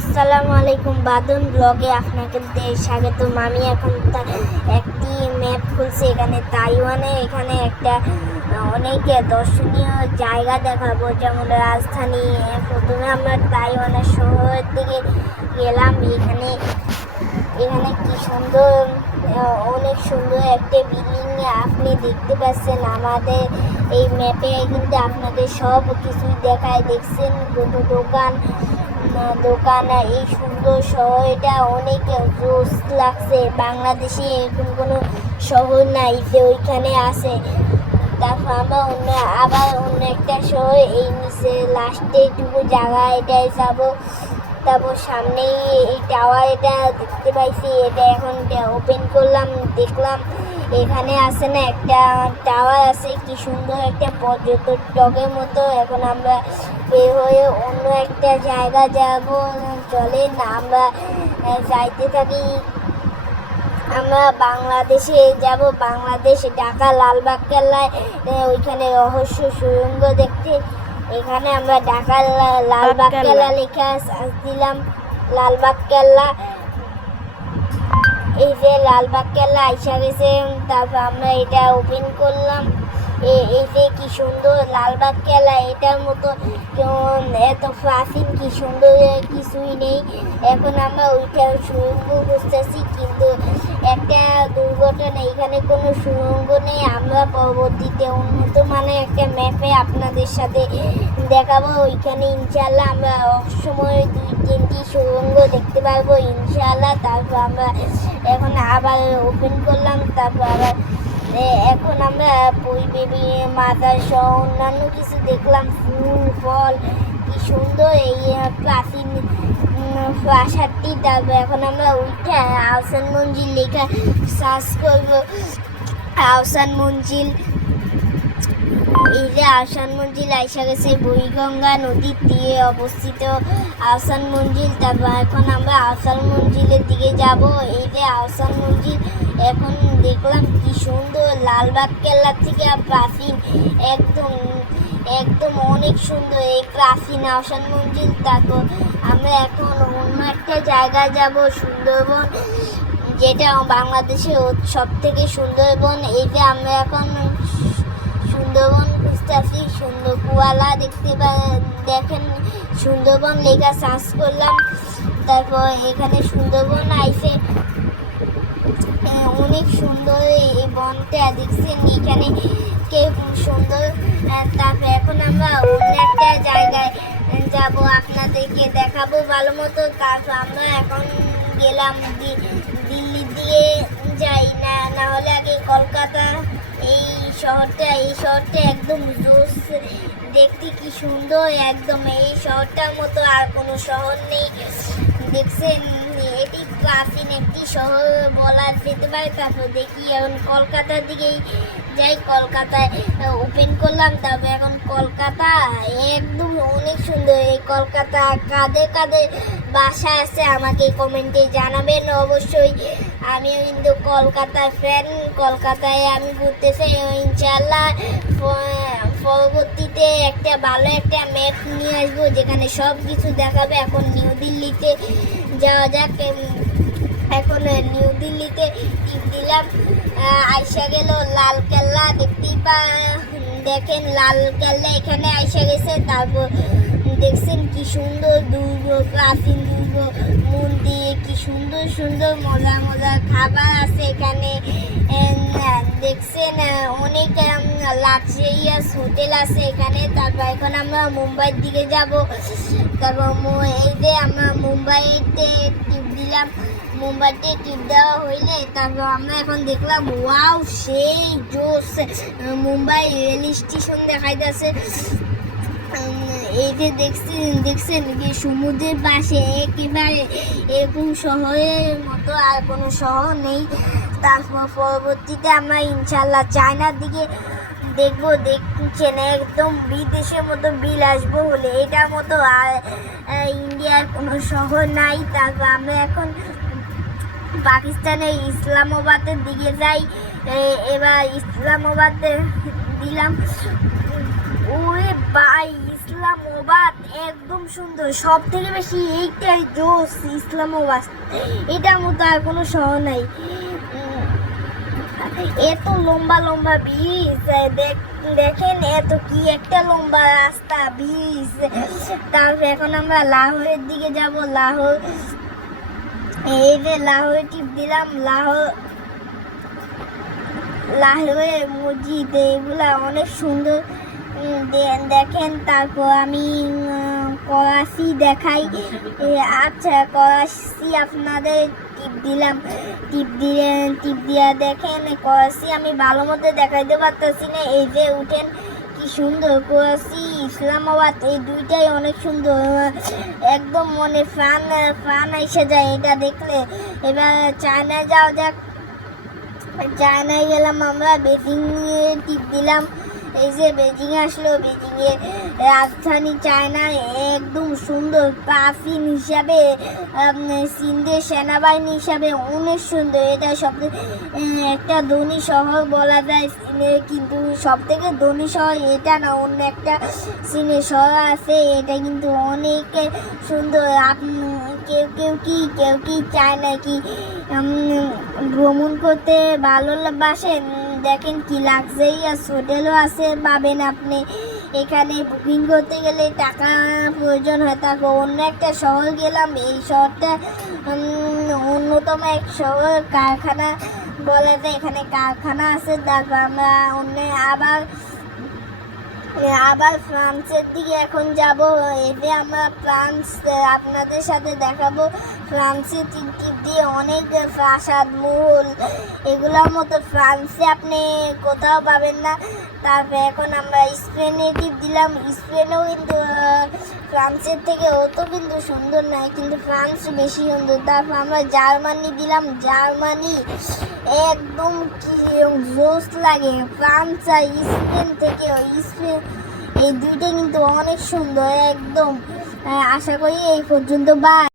আসসালামু আলাইকুম, বাদন ব্লগে আপনাকে স্বাগতম। আমি এখন একটি ম্যাপ খুলছি। এখানে একটা অনেক দর্শনীয় জায়গা দেখাবো, যেমন রাজধানী। প্রথমে আমরা তাইওয়ানের শহরের দিকে গেলাম। এখানে কি সুন্দর, অনেক সুন্দর একটা বিল্ডিং আপনি দেখতে পাচ্ছেন। আমাদের এই ম্যাপে কিন্তু আপনাদের সব কিছুই দেখায়। দেখছেন কত দোকান, এই সুন্দর শহর, এটা অনেক জোস লাগছে। বাংলাদেশে এরকম কোনো শহর নাই যে ওইখানে আছে। তারপর আমরা অন্য একটা শহর, এই নিচে লাস্টে এইটুকু জায়গা, এটাই যাবো। তারপর সামনেই এই টাওয়ার, এটা দেখতে পাইছি। এটা এখন ওপেন করলাম, দেখলাম এখানে আছে না একটা টাওয়ার আছে, কি সুন্দর একটা পর্যটকের মতো। এখন আমরা বের হয়ে অন্য একটা জায়গা যাব। চলে না, আমরা যাইতে থাকি। আমরা বাংলাদেশে যাব, বাংলাদেশ ঢাকা লালবাগ কেল্লায় ওইখানে রহস্য সুড়ঙ্গ দেখতে। এখানে আমরা ঢাকার লালবাগ কেল্লা লেখা দিলাম, লালবাগ কেল্লা। এই যে লালবাগ কেল্লা আইসা গেছে। তারপর আমরা এটা ওপেন করলাম। এই যে কি সুন্দর লালবাগ কেল্লা, এটার মতো এত প্রাচীন কি সুন্দর কিছুই নেই। এখন আমরা ওইটা সুড়ঙ্গ খুঁজতেছি, কিন্তু একটা দুর্ঘটনা, এখানে কোনো সুড়ঙ্গ নেই। আমরা পরবর্তীতে উন্নত মানের একটা ম্যাপে আপনাদের সাথে দেখাবো। ওইখানে ইনশাল্লাহ আমরা সময় 2-3টি সুড়ঙ্গ দেখতে পারবো ইনশাল্লাহ। তারপর আমরা এখন আবার ওপেন করলাম। তারপর আবার এখন আমরা পরিবেবী মাদার সহ অন্যান্য কিছু দেখলাম, ফুল ফল, কি সুন্দর এই প্রাচীন প্রাসাদটি। তারপর এখন আমরা ওইটা আহসান মঞ্জিল লেখা সার্চ করবো। আহসান মঞ্জিল, এই যে আহসান মঞ্জিল আইসা গেছে, বুড়িগঙ্গা নদীর তীরে অবস্থিত আহসান মঞ্জিল। তারপর এখন আমরা আহসান মঞ্জিলের দিকে যাব। এই যে আহসান মঞ্জিল, এখন দেখলাম কি সুন্দর, লালবাগ কেল্লার থেকে প্রাচীন, একদম অনেক সুন্দর এই প্রাচীন আহসান মঞ্জিল। তারপর আমরা এখন অন্য একটা জায়গায় যাব, সুন্দরবন, যেটা বাংলাদেশের সব থেকে সুন্দরবন। এই যে আমরা এখন সুন্দরবন খুঁজতেছি, সুন্দর কুয়ালা দেখেন, সুন্দরবন লেখা সার্চ করলাম। তারপর এখানে সুন্দরবন আইসে, অনেক সুন্দর এই বনটা দেখছেন, এখানে কে খুব সুন্দর। তারপর এখন আমরা অন্য একটা জায়গায় যাব, আপনাদেরকে দেখাবো ভালো মতো। তারপর আমরা এখন গেলাম দিল্লি দিয়ে যাই, না হলে আগে কলকাতা। এই শহরটা একদম জোস, দেখতে কি সুন্দর একদম। এই শহরটার মতো আর কোনো শহর নেই। দেখছেন, এটি প্রাচীন একটি শহর বলা যেতে পারে। তারপর দেখি এখন কলকাতার দিকেই যাই, কলকাতায় ওপেন করলাম। তারপর এখন কলকাতা একদম অনেক সুন্দর। এই কলকাতা কাদের বাসা আছে আমাকে কমেন্টে জানাবেন অবশ্যই। আমিও কিন্তু কলকাতার ফ্যান, কলকাতায় আমি ঘুরতে চাই ইনশাল্লাহ। পরবর্তীতে ভালো একটা ম্যাপ নিয়ে আসবো, যেখানে সব কিছু দেখাবে। এখন নিউ দিল্লিতে যাওয়া যাক। এখন নিউ দিল্লিতে টিপ দিলাম, আইসা গেল লাল কেল্লা। দেখেন লাল কেল্লা এখানে আইসা গেছে। তারপর দেখছেন কি সুন্দর দুর্গ, প্রাচীন দুর্গ, মন্দির, কি সুন্দর মজার খাবার আছে এখানে। দেখছেন অনেক লাক্সারিয়াস হোটেল আছে এখানে। তারপর এখন আমরা মুম্বাইয়ের দিকে যাব। তারপর এই যে আমরা মুম্বাইতে টিপ দিলাম। মুম্বাইতে টিপ দেওয়া হইলে তারপর আমরা এখন দেখলাম, ওয়াও সেই জোস, মুম্বাই রেল স্টেশন দেখাইতেছে। এই যে দেখছেন কি সমুদ্রের পাশে একেবারে এরকম শহরের মতো আর কোনো শহর নেই। তারপর পরবর্তীতে আমরা ইনশাল্লাহ চায়নার দিকে দেখছেন একদম বিদেশের মতো বিল আসবো হলে, এটার মতো আর ইন্ডিয়ার কোনো শহর নাই। তারপর আমরা এখন পাকিস্তানের ইসলামাবাদের দিকে যাই। এবার ইসলামাবাদে দিলাম, ওরে ভাই ইসলামাবাদ একদম সুন্দর, সব থেকে বেশি এইটাই জোস ইসলামাবাদ, এটার মতো আর কোনো শহর নাই। এত লম্বা লম্বা ব্রিজ দেখেন, এত কি একটা লম্বা রাস্তা, ব্রিজ। তারপর এখন আমরা লাহোরের দিকে যাব। লাহোর, এই যে লাহোরে টিপ দিলাম। লাহোরের মসজিদ এগুলা অনেক সুন্দর দেখেন। তারপর আমি করাচি দেখাই। আচ্ছা, করাচি আপনাদের টিপ দিলাম। টিপ দিয়া দেখেন করাচি আমি ভালো মতো দেখাইতে পারতেছি না। এই যে উঠেন, কি সুন্দর করাচি, ইসলামাবাদ, এই দুইটাই অনেক সুন্দর, একদম মনে প্রাণ এসে যায় এটা দেখলে। এবার চায়নায় যাওয়া যাক। চায়নায় গেলাম আমরা, বেজিং টিপ দিলাম। এই যে বেজিং আসলো, বেজিংয়ের রাজধানী চায়না, একদম সুন্দর, প্রাচীন হিসাবে চীনের সেনাবাহিনী হিসাবে অনেক সুন্দর। এটা সব একটা ধনী শহর বলা যায় চীনের, কিন্তু সব থেকে ধনী শহর এটা না, অন্য একটা চীনের শহর আছে, এটা কিন্তু অনেক সুন্দর। কেউ কি চায় নাকি ভ্রমণ করতে ভালোবাসেন? দেখেন কি লাক্সারিয়াস হোটেলও আছে পাবেন আপনি এখানে। বুকিং করতে গেলে টাকা প্রয়োজন হয়। তারপর অন্য একটা শহর গেলাম, এই শহরটা অন্যতম এক শহর, কারখানা বলা যায়, এখানে কারখানা আছে। তারপর আমরা আবার ফ্রান্সের দিকে এখন যাব। এতে আমরা ফ্রান্স আপনাদের সাথে দেখাবো। ফ্রান্সে টিপ দিয়ে অনেক প্রাসাদ, মহল, এগুলোর মতো ফ্রান্সে আপনি কোথাও পাবেন না। তারপর এখন আমরা স্পেনে টিপ দিলাম। স্পেনেও কিন্তু ফ্রান্সের থেকে অত কিন্তু সুন্দর নয়, কিন্তু ফ্রান্স বেশি সুন্দর। তারপর আমরা জার্মানি দিলাম। জার্মানি একদম কি জোস লাগে, ফ্রান্স আর স্পেন থেকে। স্পেন এই দুইটা কিন্তু অনেক সুন্দর একদম। আশা করি এই পর্যন্ত। বাই।